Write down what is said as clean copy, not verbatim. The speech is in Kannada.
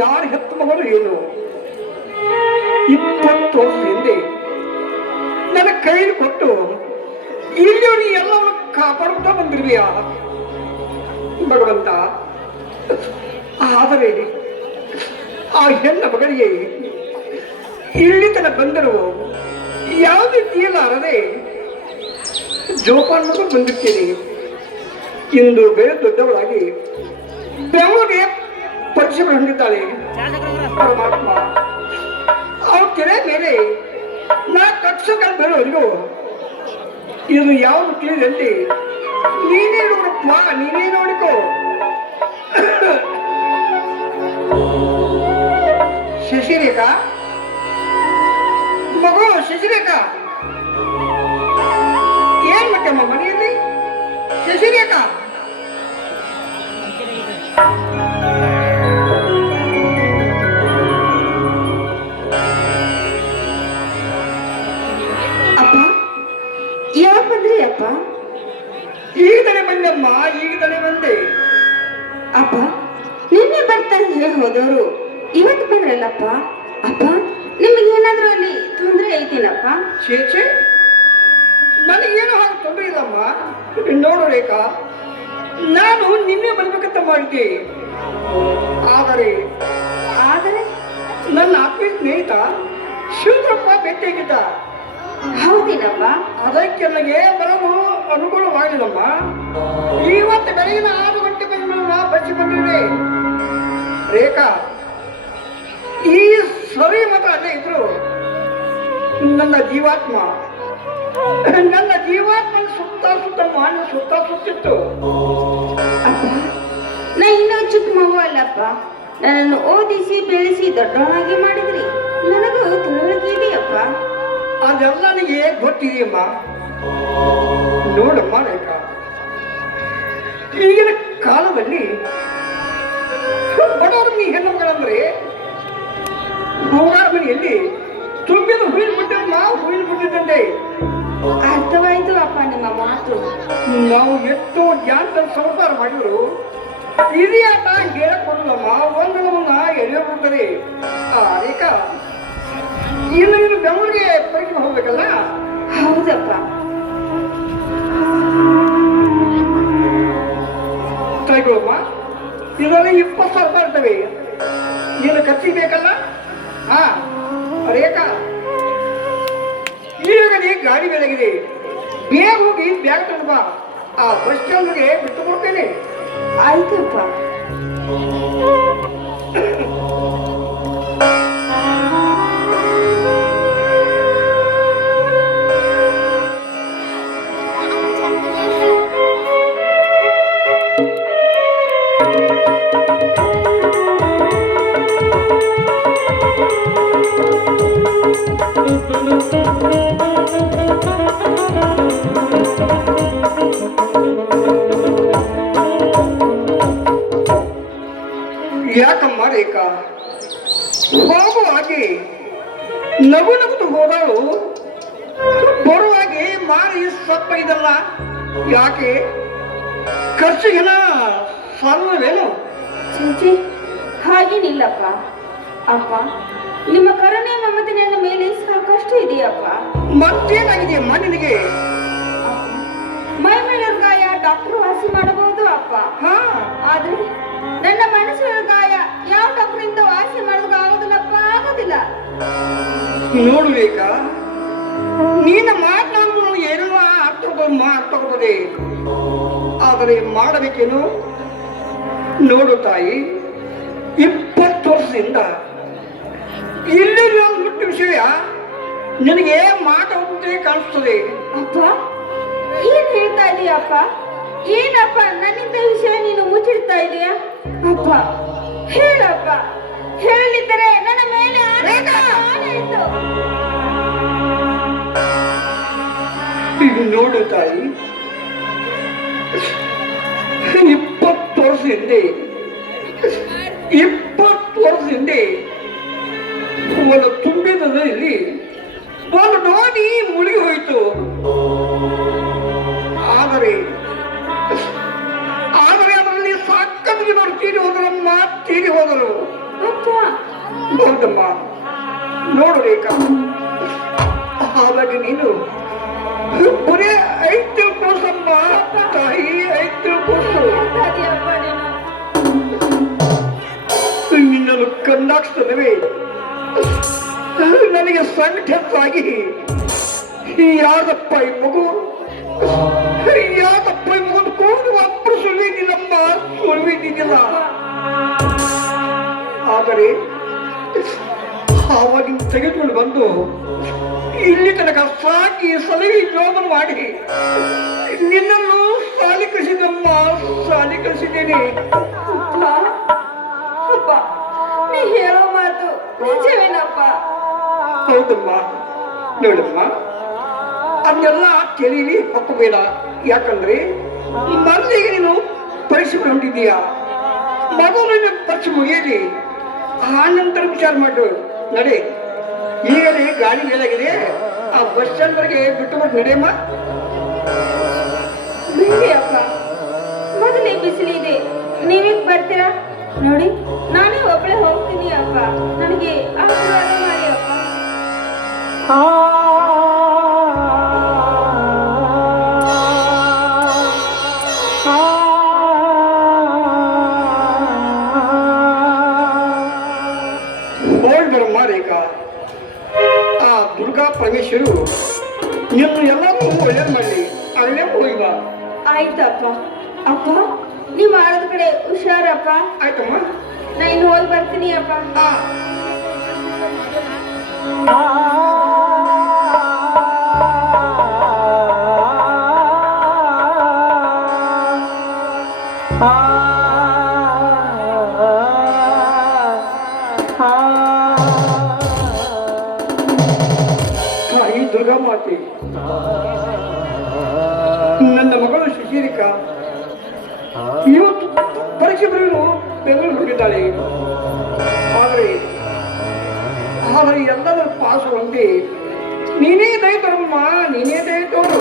ಯಾರು ಹೆತ್ತ ಮಗಳು ಏನು 20 ವರ್ಷ ಹಿಂದೆ ನನ್ನ ಕೈಲಿ ಕೊಟ್ಟು ಇಲ್ಲಿ ನೀ ಎಲ್ಲವನ್ನು ಕಾಪಾಡುತ್ತಾ ಬಂದಿರುವೆಯಾ ಭಗವಂತ. ಆದರೆ ಆ ಹೆಣ್ಣ ಮಗಳಿಗೆ ಇಲ್ಲಿ ತನ ಬಂದರು ಯಾವುದೇ ತೀಲಾರದೆ ಜೋಪಾನ ಬಂದಿರ್ತೇನೆ. ಇಂದು ಬೇರೆ ದೊಡ್ಡವಳಾಗಿ ಬೆವರಿಗೆ ಪರೀಕ್ಷೆ ಹೊಂದಿದ್ದಾಳೆ. ಪರಮಾತ್ಮ ಅವ್ರ ತೆರೆ ಮೇಲೆ ನಾ ಕಕ್ಷಕಲ್ ಬೇರೆಯವರಿಗೂ ಇದು ಯಾವುದು ತಿಳಿದಂತೆ ನೀನೇ ನೋಡಪ್ಪ, ನೀನೇ ನೋಡಿಕೋ. ಶಶಿರೇಖಾ ಮಗು, ಶಶಿರೇಖಾ ಏನ್ ಮಟ್ಟಮ್ಮ ಮನೆಯಲ್ಲಿ? ಶಶಿರೇಖಾ ಅಪ್ಪ, ಯಾಕೆ ಬಂದ್ರಿ ಅಪ್ಪ? ಈಗಲೇ ಬಂದಮ್ಮ, ಈಗಲೇ ಬಂದೆ. ಅಪ್ಪ, ನಿನ್ನೆ ಬರ್ತಾರೆ ಹೇಳಿ ಹೋದವರು ಇವತ್ತು ಬಂದ್ರಲ್ಲಪ್ಪ. ಅಪ್ಪ, ನಿಮ್ಗೆ ಏನಾದ್ರೂ ಅಲ್ಲಿ ತೊಂದರೆ ಐತೇನಪ್ಪ? ಚೇಚೆ, ನನಗೇನು ಹಾಗೆ ತೊಂದರೆ ಇಲ್ಲಮ್ಮ. ನೋಡು ರೇಖಾ, ನಾನು ನಿನ್ನೆ ಬರ್ಬೇಕಂತ ಮಾಡಿದ್ದೆ. ಆದರೆ ಆದರೆ ನನ್ನ ಆತ್ಮೀಯ ಸ್ನೇಹಿತ ಶಿವರಪ್ಪ ಭೇಟಿಯಾಗಿದ್ದ. ಹೌದೇನಪ್ಪ? ಅದಕ್ಕೆ ನನಗೆ ಬರಲು ಅನುಕೂಲವಾಗಿಲ್ಲಮ್ಮ. ಇವತ್ತು ಬೆಳಗಿನ 6 ಗಂಟೆ ಬಸ್ಸಿ ಬಂದಿದೆ. ರೇಖಾ, ಈ ಸರಿ ಮಾತ್ರ ಅಲ್ಲೇ ಇದ್ರು ನನ್ನ ಜೀವಾತ್ಮ ಸುತ್ತ ಮಾನ ಸುತ್ತ ಸುತ್ತಿತ್ತು. ಅಪ್ಪ, ನಾ ಇನ್ನೂ ಚಿಕ್ಕ ಮಗು ಅಲ್ಲಪ್ಪ. ನನ್ನನ್ನು ಓದಿಸಿ ಬೆಳೆಸಿ ದೊಡ್ಡವನಾಗಿ ಮಾಡಿದ್ರಿ. ನನಗೂ ತಿಳುವಳಿಕೆ ಇದೆಯಪ್ಪ. ಅದೆಲ್ಲ ನನಗೆ ಗೊತ್ತಿದೆಯಮ್ಮ. ನೋಡಮ್ಮ ರೇಖಾ, ಈಗಿನ ಕಾಲದಲ್ಲಿ ಬಡವರ ಹೆಣ್ಣು ಮಗಳಂದ್ರೆ ಗೋಗಾರ ಮನೆಯಲ್ಲಿ ತುಂಬಿದ ಹೂವಿನ ಬಿಟ್ಟಿದ್ದಂತೆ. ಅರ್ಥವಾಯ್ತು ಅಪ್ಪ ನಿಮ್ಮ ಮಾತು. ನಾವು ಎಷ್ಟೋ ಜಾಸ್ತಿ ಸಂಸಾರ ಮಾಡಿದ್ರು ಹಿರಿಯಾಟ ಹೇಳಕ್ ಬರಲ್ಲಮ್ಮ. ಒಂದನ್ನ ಎಳೆಯಬಿಡ್ತಾರೆ. ಆ ರೇಖಾ, ಇನ್ನು ಬೆಂಗಳೂರಿಗೆ ಪರೀಕ್ಷೆ ಹೋಗ್ಬೇಕಲ್ಲ? ಹೌದಪ್ಪ. ತಗೊಳಮ್ಮ, ಇದರಲ್ಲಿ 20,000 ರೂಪಾಯಿ ಇರ್ತವೆ. ನೀನು ಖರ್ಚಿಗೆ ಬೇಕಲ್ಲ? ಹಾ ರೇಖಾ, ಈಗಲೇ ಗಾಡಿ ಬೆಳಗಿದೆ. ಬೇಗ ಹೋಗಿ ಬ್ಯಾಗ್ ತಗೊಂಡು ಬಾ. ಆ ಬಸ್ ಸ್ಟ್ಯಾಂಡ್ಗೆ ಬಿಟ್ಟು ಕೊಡ್ತೇನೆ. ಆಯ್ತಪ್ಪ. ಯಾಕಮ್ಮ ರೇಖಾ, ಹೋಗುವಾಗಿ ನಗು ನಗುದು ಹೋದಳು, ಬರುವಾಗಿ ಮಾರಿ ಸಪ್ಪ ಇದಲ್ಲ ಯಾಕೆ? ಖರ್ಚಿಗೆನ ಸಾಲವೇನು? ಚೀಚಿ, ಹಾಗೇನಿಲ್ಲಪ್ಪ. ಅಪ್ಪ, ನಿಮ್ಮ ಕರುಣೆ ಮಮತೆ ನನ್ನ ಮೇಲೆ ಸಾಕಷ್ಟು ಇದೆಯಪ್ಪ. ಮತ್ತೇನಾಗಿದೆಯಮ್ಮ ನಿನಗೆ? ಮೈ ಮೇಲಿನ ಗಾಯ ಡಾಕ್ಟರ್ ವಾಸಿ ಮಾಡಬಹುದು ಅಪ್ಪ. ಹಾ, ಆದ್ರೆ ನನ್ನ ಮನಸ್ಸಿನ ಗಾಯ ಯಾವ ಡಾಕ್ಟರಿಂದ ವಾಸಿ ಮಾಡೋದಕ್ಕಾಗೋದಿಲ್ಲಪ್ಪ, ಆಗೋದಿಲ್ಲ. ನೋಡು ರೇಖಾ, ನೀನು ಮಾತನಾಡುವುದು ಏನೋ ಅರ್ಥ ಹೋಗೋದೆ, ಆದರೆ ಮಾಡಬೇಕೇನು? ನೋಡು ತಾಯಿ, 20 ವರ್ಷದಿಂದ ಇಲ್ಲಿ ಮುಟ್ಟ ವಿಷಯ ನಿನಗೆ ಮಾತಾಡುತ್ತೆ ಕಾಣಿಸ್ತದೆ. ಅಪ್ಪ, ಏನ್ ಹೇಳ್ತಾ ಇದೀಯಪ್ಪ? ಏನಪ್ಪ ನನ್ನಿಂದ ವಿಷಯ ನೀನು ಮುಚ್ಚಿಡ್ತಾ ಇದೀಯ? ಅಪ್ಪ, ಹೇಳಪ್ಪ. ಹೇಳಿದ್ದರೆ ನನ್ನ ಮೇಲೆ ಆಣೆ ಇತ್ತು. ನೋಡು ತಾಯಿ, 20 ವರ್ಷ ಹಿಂದೆ ಒಂದು ತುಂಬಿದಲ್ಲಿ ಒಂದು ಡೋಣಿ ಮುಳುಗಿ ಹೋಯಿತು. ಆದರೆ ಅದರಲ್ಲಿ ಸಾಕಷ್ಟು ಜನರು ತೀರಿ ಹೋದರು. ಹೌದಮ್ಮ, ನೋಡು ರೇಖಾ, ಹಾಗಾಗಿ ನೀನು ಬರೇ 5 ತಿಳ್ಕೋಸಮ್ಮ, ತಾಯಿ 5 ತಿಳ್ಕೋಸು. ಅದೇಯಪ್ಪ ನೀನು. ನಿನ್ನನ್ನು ಕಂಡಾಕ್ಷಣವೇ ನನಗೆ ಸಂಕಟವಾಗಿ ಯಾವ್ದಪ್ಪ ಈ ಮಗು, ಯಾವ್ದಪ್ಪ ಈ ಮಗು ಕೂಡು ಅಪ್ಪರು ಸುಳ್ಳಿದ್ದಿಲ್ಲಮ್ಮ, ಸುಳ್ಳಿದ್ದಿದ್ದಿಲ್ಲ. ಆದರೆ ಆವಾಗಿನ ತೆಗೆದುಕೊಂಡು ಬಂದು ಇಲ್ಲಿ ತನಕ ಸಾಕಿ ಸಲಹೆ ಜೋಬನ ಮಾಡಿ ನಿನ್ನನ್ನು ಸಾಲಿ ಕಳಿಸಿದಮ್ಮ, ಸಾಲಿ ಕಳಿಸಿದ್ದೇನೆ. ಅಪ್ಪ, ಅಪ್ಪ, ನೀ ಹೇಳೋ ಮಾತು ನಿಜವೇನಪ್ಪ? ಹೌದಮ್ಮ, ನೋಡಮ್ಮ, ಅದನ್ನೆಲ್ಲ ತಿಳಿಲಿ ಹಾಕಬೇಡ. ಯಾಕಂದ್ರೆ ಮೊದಲಿಗೆ ನೀನು ಪರೀಕ್ಷೆ ಹೊಂಟಿದ್ದೀಯ, ಮೊದಲು ನೀನು ಪರೀಕ್ಷೆ ಮುಗಿಯಲಿ, ಆ ನಂತರ ವಿಚಾರ ಮಾಡು. ನಡೆ, ಈಗಲೇ ಗಾಡಿ ಮೇಲಾಗಿದೆ, ಆ ಬಸ್ ಸ್ಟ್ಯಾಂಡ್ವರೆಗೆ ಬಿಟ್ಟು ನಡೆಯಮ್ಮ. ಬಿಡಿ ಅಪ್ಪ, ಮೊದಲೇ ಬಿಸಿಲಿದೆ, ನೀವೇನ್ ಬರ್ತೀರಾ? ನೋಡಿ, ನಾನೇ ಒಬ್ಬಳೆ ಹೋಗ್ತೀನಿ ಅಪ್ಪ, ನನಗೆ ಆಶೀರ್ವಾದ ಮಾಡಿ ಅಪ್ಪ. ಹೋಗ್ಬರಮ್ಮ ರೇಖಾ, ಆ ದುರ್ಗಾ ಪರಮೇಶ್ವರು ನಿನ್ನ ಎಲ್ಲರೂ ಒಳ್ಳೇದು ಮಾಡಲಿ, ಅಲ್ಲೇ ಹೋಗಿ ಬಾ. ಆಯ್ತಪ್ಪ. ಅಪ್ಪ, ನೀ ಮಾಡೋದ್ ಕಡೆ ಹುಷಾರಪ್ಪ. ಆಯ್ತಮ್ಮ. ನಾ ಇನ್ನು ಹೋಗಿ ಬರ್ತೀನಿ ಅಪ್ಪ. ತಾಯಿ ದುರ್ಗಾ ಮಾತೆ, ನನ್ನ ಮಗಳು ಸುಶೀಲಿಕಾ ಇವತ್ತು ಪರೀಕ್ಷೆ ಬರೆಯಲು ಬೆಂಗಳೂರು ಹೊರಟಿದ್ದಾಳೆ. ಆದರೆ ಎಲ್ಲದರ ಪಾಸು ಒಂದೇ, ನೀನೇ ದಯ ತರಮ್ಮ, ನೀನೇ ದಯ ತೋರು.